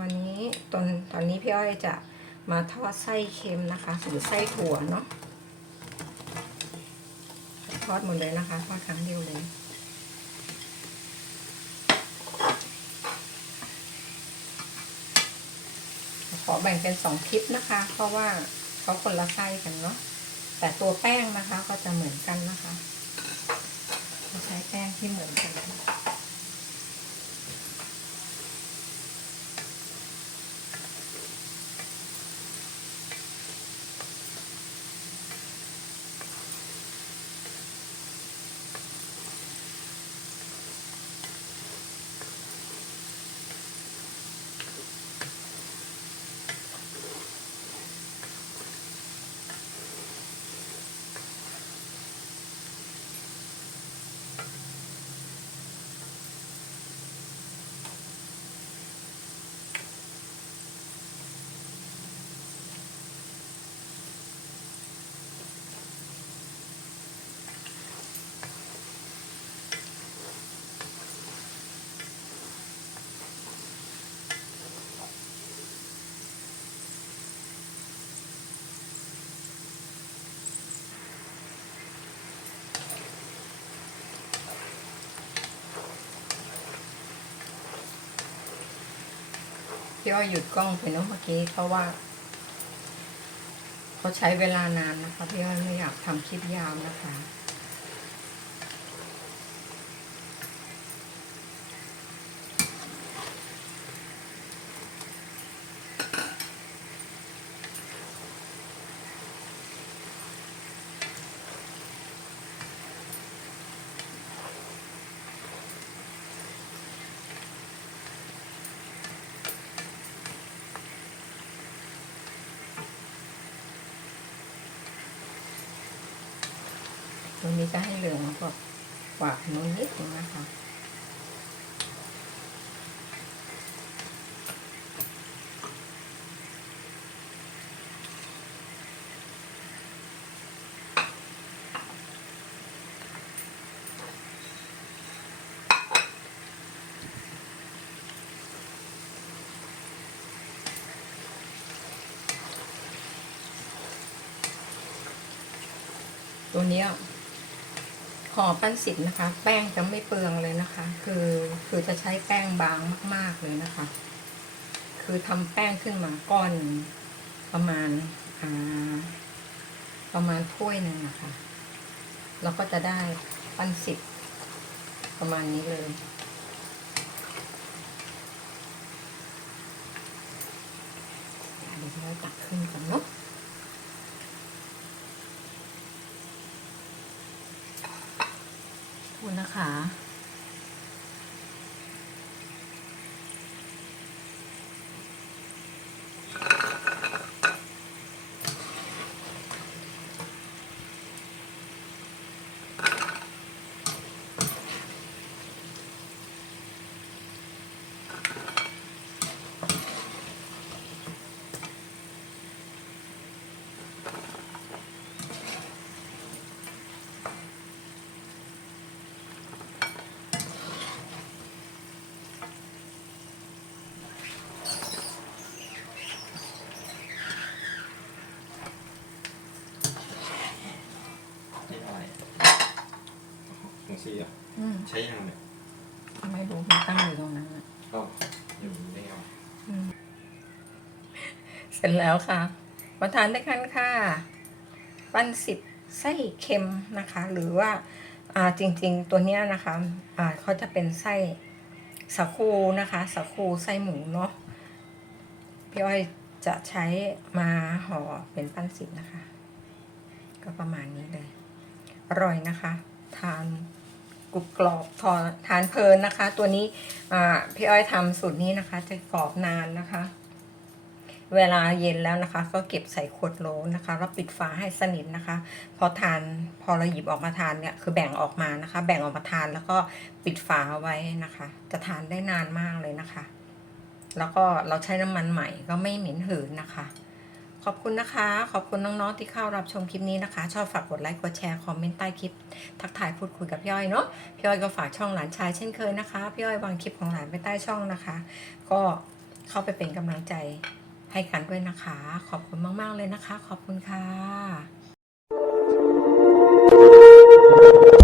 วันนี้ตอนตอนนี้พี่อ้อยจะมาทอดไส้เค็มนะคะหรือไส้ถั่วเนาะทอดหมดเลยนะคะทอดครั้งเดียวเลยขอแบ่งเป็นสองคลิปนะคะ เพราะว่าเขาคนละไส้กันเนาะแต่ตัวแป้งนะคะก็จะเหมือนกันนะคะจะใช้แป้งที่เหมือนกัน พี่อ้อยหยุดกล้องไปเนาะเมื่อกี้เพราะว่าเขาใช้เวลานานนะคะพี่อ้อยไม่อยากทำคลิปยาวนะคะ นี้จะให้เหลืองกว่ากว่าอันนู้นนิดนึงนะคะตัวนี้ ห่อปั้นสิบนะคะ แป้งจะไม่เปลืองเลยนะคะ คือคือจะใช้แป้งบางมาก ๆเลยนะคะ คือทำแป้งขึ้นมาก้อนประมาณอ่าประมาณถ้วยหนึ่งนะคะแล้วก็จะได้ปั้นสิบประมาณนี้เลยเดี๋ยวเราตักขึ้นก่อนเนาะ ขอบคุณ นะคะ ซีอะอืมใช้ยังเนี่ยไม่รู้มันตั้งอยู่ตรงนั้นน่ะก็อยู่ไม่เอาอืมเสร็จแล้วค่ะ มาทานด้วยกันค่ะ ปั้นสิบไส้เค็มนะคะ หรือว่า อ่าจริง ๆ ตัวเนี้ยนะคะ อ่าเขาจะเป็นไส้สาคูนะคะสาคูไส้หมูเนาะพี่อ้อยจะใช้มาห่อเป็นปั้นสิบนะคะ ก็ประมาณนี้เลย อร่อยนะคะ ทาน กรุบกรอบทอทานเพลินนะคะ ตัวนี้พี่อ้อยทำสูตรนี้นะคะ จะกรอบนานนะคะ เวลาเย็นแล้วนะคะ ก็เก็บใส่ขวดโหลนะคะแล้วปิดฝาให้สนิทนะคะ พอทานพอเราหยิบออกมาทานเนี่ยคือแบ่งออกมานะคะ แบ่งออกมาทานแล้วก็ปิดฝาไว้นะคะ จะทานได้นานมากเลยนะคะ แล้วก็เราใช้น้ำมันใหม่ก็ไม่เหม็นหืนนะคะ ขอบคุณนะคะ ขอบคุณน้องๆที่เข้ารับชมคลิปนี้นะคะ ชอบฝากกดไลค์กดแชร์คอมเมนต์ใต้คลิป ทักทายพูดคุยกับพี่อ้อยเนาะพี่อ้อยก็ฝากช่องหลานชายเช่นเคยนะคะพี่อ้อยวางคลิปของหลานไปใต้ช่องนะคะ ก็เข้าไปเป็นกำลังใจให้กันด้วยนะคะ ขอบคุณมาก ๆ เลยนะคะ ขอบคุณค่ะ